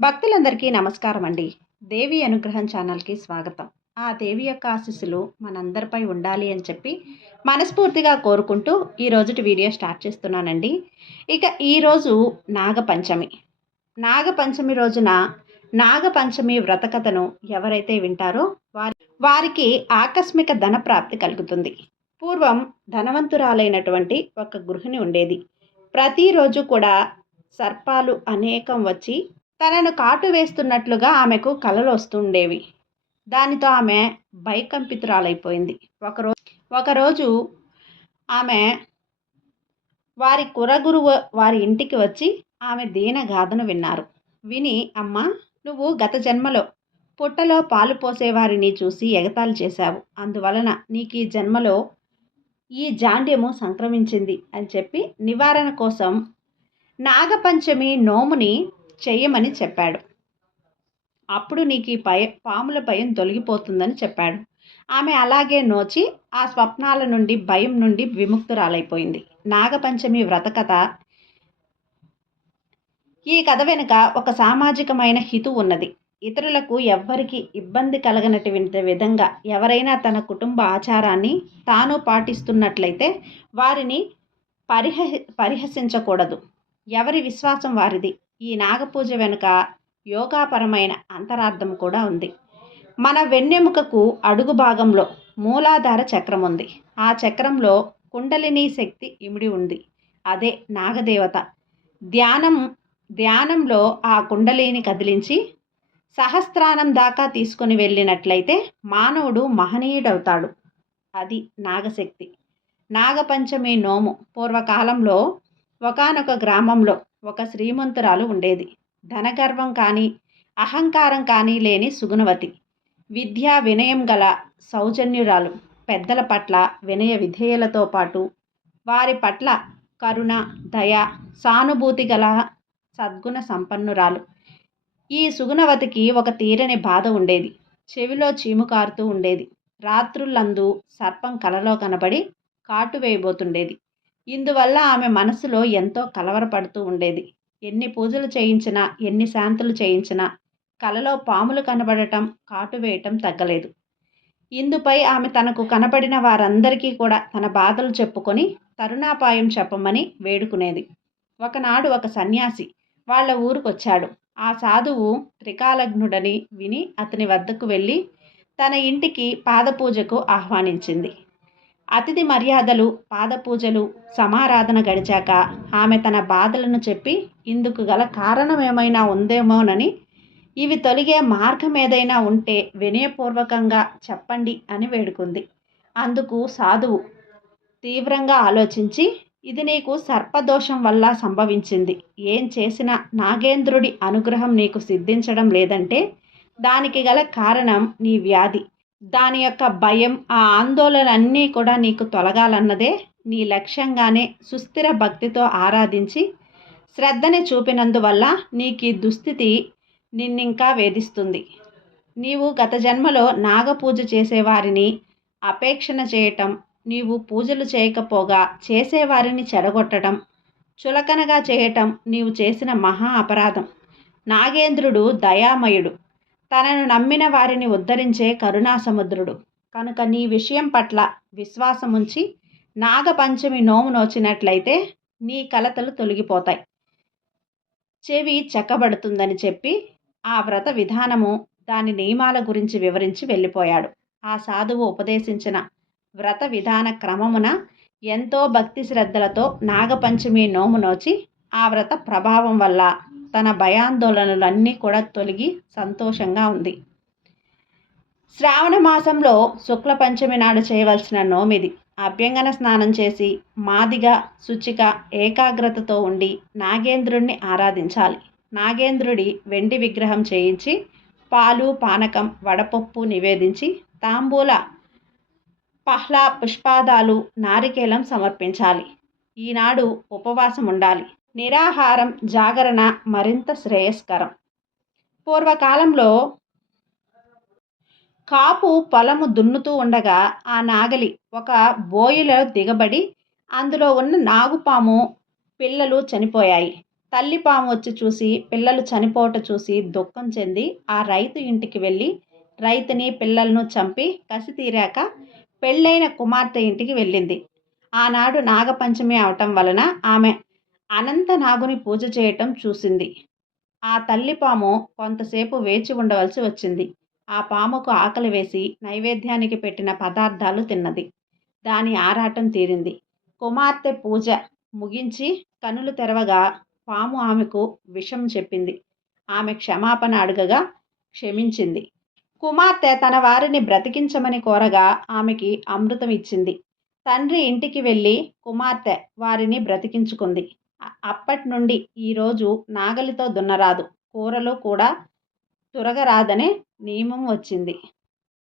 భక్తులందరికీ నమస్కారం అండి దేవి అనుగ్రహం ఛానల్కి స్వాగతం. ఆ దేవి యొక్క ఆశీస్సులు మనందరిపై ఉండాలి అని చెప్పి మనస్ఫూర్తిగా కోరుకుంటూ ఈ రోజుటి వీడియో స్టార్ట్ చేస్తున్నానండి. ఇక ఈరోజు నాగపంచమి. నాగపంచమి రోజున నాగపంచమి వ్రతకథను ఎవరైతే వింటారో వారి వారికి ఆకస్మిక ధన ప్రాప్తి కలుగుతుంది. పూర్వం ధనవంతురాలైనటువంటి ఒక గృహిణి ఉండేది. ప్రతిరోజు కూడా సర్పాలు అనేకం వచ్చి తనను కాటు వేస్తున్నట్లుగా ఆమెకు కలలు వస్తుండేవి దానితో ఆమె భయకంపితురాలైపోయింది. ఒకరోజు ఒకరోజు ఆమె వారి కురగురువు వారి ఇంటికి వచ్చి ఆమె దీన గాథను విన్నారు. విని అమ్మ నువ్వు గత జన్మలో పుట్టలో పాలు పోసేవారిని చూసి ఎగతాళి చేశావు. అందువలన నీకు ఈ జన్మలో ఈ జాండ్యము సంక్రమించింది అని చెప్పి నివారణ కోసం నాగపంచమి నోముని చెయ్యమని చెప్పాడు. అప్పుడు నీకు ఈ భయ పాముల భయం తొలగిపోతుందని చెప్పాడు. ఆమె అలాగే నోచి ఆ స్వప్నాల నుండి భయం నుండి విముక్తురాలైపోయింది. నాగపంచమి వ్రతకథ ఈ కథ వెనుక ఒక సామాజికమైన హితు ఉన్నది. ఇతరులకు ఎవ్వరికి ఇబ్బంది కలగనటువంటి విధంగా ఎవరైనా తన కుటుంబ ఆచారాన్ని తాను పాటిస్తున్నట్లయితే వారిని పరిహ పరిహసించకూడదు. ఎవరి విశ్వాసం వారిది? ఈ నాగపూజ వెనుక యోగాపరమైన అంతరార్థం కూడా ఉంది. మన వెన్నెముకకు అడుగు భాగంలో మూలాధార చక్రం ఉంది. ఆ చక్రంలో కుండలిని శక్తి ఇమిడి ఉంది. అదే నాగదేవత. ధ్యానం ధ్యానంలో ఆ కుండలిని కదిలించి సహస్రానం దాకా తీసుకొని వెళ్ళినట్లయితే మానవుడు మహనీయుడవుతాడు. అది నాగశక్తి. నాగపంచమి నోము పూర్వకాలంలో ఒకనొక గ్రామంలో ఒక శ్రీమంతురాలు ఉండేది. ధనగర్వం కానీ అహంకారం కానీ లేని సుగుణవతి. విద్యా వినయం గల సౌజన్యురాలు. పెద్దల పట్ల వినయ విధేయులతో పాటు వారి పట్ల కరుణ దయ సానుభూతి గల సద్గుణ సంపన్నురాలు. ఈ సుగుణవతికి ఒక తీరని బాధ ఉండేది. చెవిలో చీము కారుతూ ఉండేది. రాత్రులందు సర్పం కలలో కనబడి కాటు వేయబోతుండేది. ఇందువల్ల ఆమె మనసులో ఎంతో కలవరపడుతూ ఉండేది. ఎన్ని పూజలు చేయించినా ఎన్ని శాంతులు చేయించినా కలలో పాములు కనబడటం కాటు వేయటం తగ్గలేదు. ఇందుపై ఆమె తనకు కనబడిన వారందరికీ కూడా తన బాధలు చెప్పుకొని తరుణాపాయం చెప్పమని వేడుకునేది. ఒకనాడు ఒక సన్యాసి వాళ్ళ ఊరుకొచ్చాడు. ఆ సాధువు త్రికాలగ్నుడని విని అతని వద్దకు వెళ్ళి తన ఇంటికి పాదపూజకు ఆహ్వానించింది. అతిథి మర్యాదలు పాదపూజలు సమారాధన గడిచాక ఆమె తన బాధలను చెప్పి ఇందుకు గల కారణం ఏమైనా ఉందేమోనని ఇవి తొలగే మార్గం ఏదైనా ఉంటే వినయపూర్వకంగా చెప్పండి అని వేడుకుంది. అందుకు సాధువు తీవ్రంగా ఆలోచించి ఇది నీకు సర్పదోషం వల్ల సంభవించింది. ఏం చేసినా నాగేంద్రుడి అనుగ్రహం నీకు సిద్ధించడం లేదంటే దానికి గల కారణం నీ వ్యాధి. దాని యొక్క భయం ఆ ఆందోళన అన్నీ కూడా నీకు తొలగాలన్నదే. నీ లక్ష్యంగానే సుస్థిర భక్తితో ఆరాధించి శ్రద్ధని చూపినందువల్ల నీకు ఈ దుస్థితి నిన్నింకా వేధిస్తుంది. నీవు గత జన్మలో నాగపూజ చేసేవారిని అపేక్షణ చేయటం నీవు పూజలు చేయకపోగా చేసేవారిని చెడగొట్టడం చులకనగా చేయటం నీవు చేసిన మహా అపరాధం. నాగేంద్రుడు దయామయుడు. తనను నమ్మిన వారిని ఉద్ధరించే కరుణాసముద్రుడు. కనుక నీ విషయం పట్ల విశ్వాసముంచి నాగపంచమి నోము నోచినట్లయితే నీ కలతలు తొలగిపోతాయి. చెవి చెక్కబడుతుందని చెప్పి ఆ వ్రత విధానము దాని నియమాల గురించి వివరించి వెళ్ళిపోయాడు. ఆ సాధువు ఉపదేశించిన వ్రత విధాన క్రమమున ఎంతో భక్తి శ్రద్ధలతో నాగపంచమి నోము నోచి ఆ వ్రత ప్రభావం వల్ల తన భయాందోళనలన్నీ కూడా తొలగి సంతోషంగా ఉంది. శ్రావణ మాసంలో శుక్ల పంచమి నాడు చేయవలసిన నోమిది. అభ్యంగన స్నానం చేసి మాదిగా శుచిక ఏకాగ్రతతో ఉండి నాగేంద్రుణ్ణి ఆరాధించాలి. నాగేంద్రుడి వెండి విగ్రహం చేయించి పాలు పానకం వడపప్పు నివేదించి తాంబూల పహ్లా పుష్పాదాలు నారికేలం సమర్పించాలి. ఈనాడు ఉపవాసం ఉండాలి నిరాహారం జాగరణ మరింత శ్రేయస్కరం. పూర్వకాలంలో కాపు పొలము దున్నుతూ ఉండగా ఆ నాగలి ఒక బోయిలో దిగబడి అందులో ఉన్న నాగుపాము పిల్లలు చనిపోయాయి. తల్లి పాము వచ్చి చూసి పిల్లలు చనిపోవట చూసి దుఃఖం చెంది ఆ రైతు ఇంటికి వెళ్ళి రైతుని పిల్లలను చంపి కసి తీరాక పెళ్ళైన కుమార్తె ఇంటికి వెళ్ళింది. ఆనాడు నాగపంచమి అవటం వలన ఆమె అనంత నాగుని పూజ చేయటం చూసింది. ఆ తల్లి పాము కొంతసేపు వేచి ఉండవలసి వచ్చింది. ఆ పాముకు ఆకలి వేసి నైవేద్యానికి పెట్టిన పదార్థాలు తిన్నది. దాని ఆరాటం తీరింది. కుమార్తె పూజ ముగించి కనులు తెరవగా పాము ఆమెకు విషం చెప్పింది. ఆమె క్షమాపణ అడగగా క్షమించింది. కుమార్తె తన వారిని బ్రతికించమని కోరగా ఆమెకి అమృతం ఇచ్చింది తండ్రి ఇంటికి వెళ్ళి కుమార్తె వారిని బ్రతికించుకుంది. అప్పటి నుండి ఈరోజు నాగలితో దున్నరాదు. కూరలు కూడా తురగరాదనే నియమం వచ్చింది.